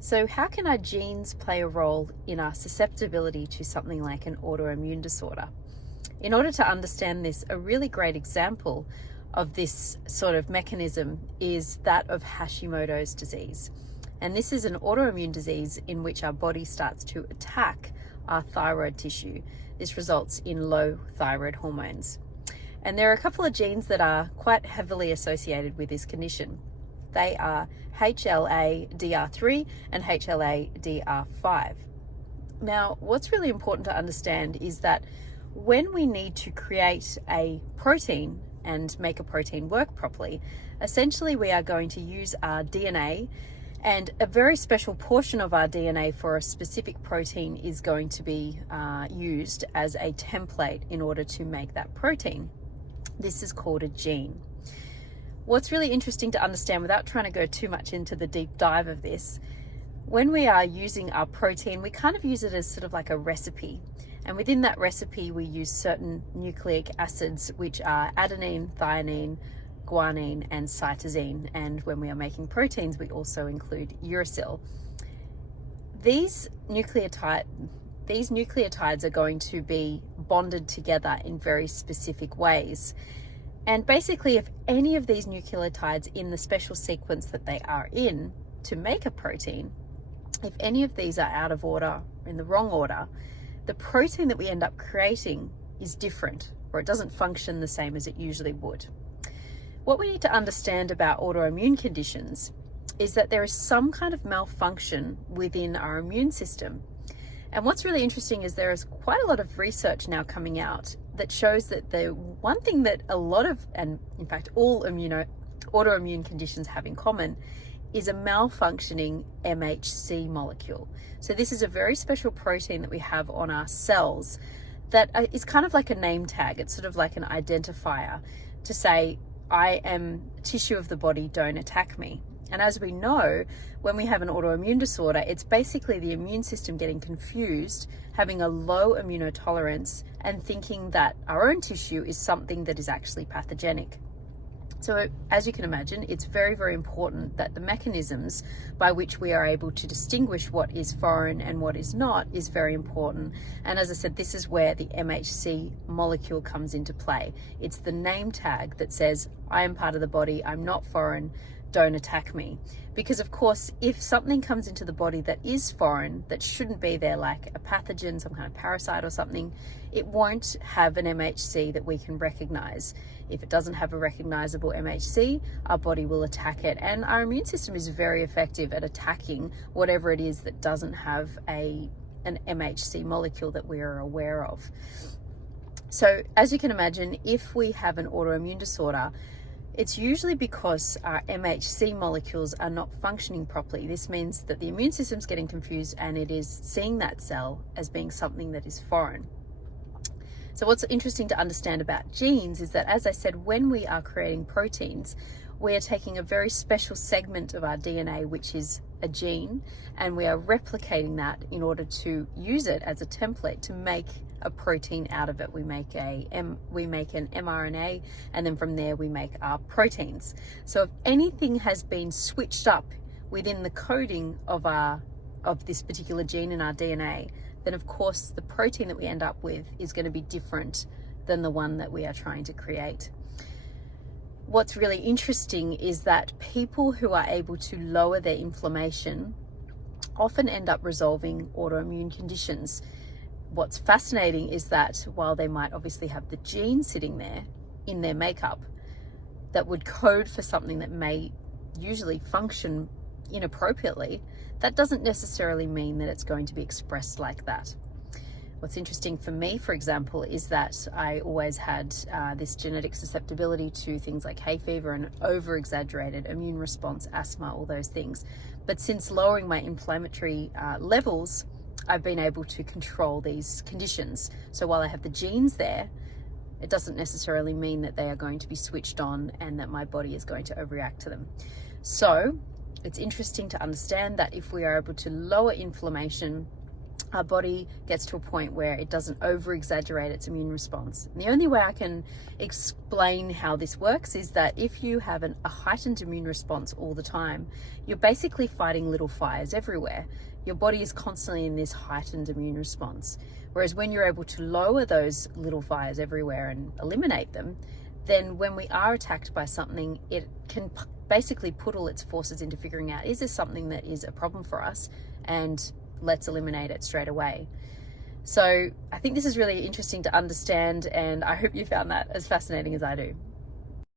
So how can our genes play a role in our susceptibility to something like an autoimmune disorder? In order to understand this, a really great example of this sort of mechanism is that of Hashimoto's disease. And this is an autoimmune disease in which our body starts to attack our thyroid tissue. This results in low thyroid hormones. And there are a couple of genes that are quite heavily associated with this condition. They are HLA-DR3 and HLA-DR5. Now, what's really important to understand is that when we need to create a protein and make a protein work properly, essentially we are going to use our DNA, and a very special portion of our DNA for a specific protein is going to be used as a template in order to make that protein. This is called a gene. What's really interesting to understand, without trying to go too much into the deep dive of this, when we are using our protein, we kind of use it as sort of like a recipe. And within that recipe, we use certain nucleic acids, which are adenine, thionine, guanine, and cytosine. And when we are making proteins, we also include uracil. These nucleotides are going to be bonded together in very specific ways. And basically, if any of these nucleotides in the special sequence that they are in to make a protein, if any of these are out of order, in the wrong order, the protein that we end up creating is different, or it doesn't function the same as it usually would. What we need to understand about autoimmune conditions is that there is some kind of malfunction within our immune system. And what's really interesting is there is quite a lot of research now coming out that shows that the one thing that a lot of, and in fact all autoimmune conditions have in common, is a malfunctioning MHC molecule. So this is a very special protein that we have on our cells that is kind of like a name tag. It's sort of like an identifier to say, I am tissue of the body, don't attack me. And as we know, when we have an autoimmune disorder, it's basically the immune system getting confused, having a low immunotolerance, and thinking that our own tissue is something that is actually pathogenic. So as you can imagine, it's very, very important that the mechanisms by which we are able to distinguish what is foreign and what is not is very important. And as I said, this is where the MHC molecule comes into play. It's the name tag that says, I am part of the body, I'm not foreign, don't attack me. Because of course, if something comes into the body that is foreign, that shouldn't be there, like a pathogen, some kind of parasite or something, it won't have an MHC that we can recognize. If it doesn't have a recognizable MHC, our body will attack it. And our immune system is very effective at attacking whatever it is that doesn't have an MHC molecule that we are aware of. So as you can imagine, if we have an autoimmune disorder, it's usually because our MHC molecules are not functioning properly. This means that the immune system's getting confused and it is seeing that cell as being something that is foreign. So what's interesting to understand about genes is that, as I said, when we are creating proteins, we are taking a very special segment of our DNA, which is a gene, and we are replicating that in order to use it as a template to make a protein out of it. We make an mRNA, and then from there we make our proteins. So if anything has been switched up within the coding of this particular gene in our DNA, then of course the protein that we end up with is going to be different than the one that we are trying to create. What's really interesting is that people who are able to lower their inflammation often end up resolving autoimmune conditions. What's fascinating is that while they might obviously have the gene sitting there in their makeup that would code for something that may usually function inappropriately, that doesn't necessarily mean that it's going to be expressed like that. What's interesting for me, for example, is that I always had this genetic susceptibility to things like hay fever and over-exaggerated immune response, asthma, all those things. But since lowering my inflammatory levels, I've been able to control these conditions. So while I have the genes there, it doesn't necessarily mean that they are going to be switched on and that my body is going to overreact to them. So it's interesting to understand that if we are able to lower inflammation our body gets to a point where it doesn't over exaggerate its immune response. And the only way I can explain how this works is that if you have a heightened immune response all the time, you're basically fighting little fires everywhere. Your body is constantly in this heightened immune response. Whereas when you're able to lower those little fires everywhere and eliminate them, then when we are attacked by something, it can basically put all its forces into figuring out, is this something that is a problem for us? And let's eliminate it straight away. So I think this is really interesting to understand, and I hope you found that as fascinating as I do.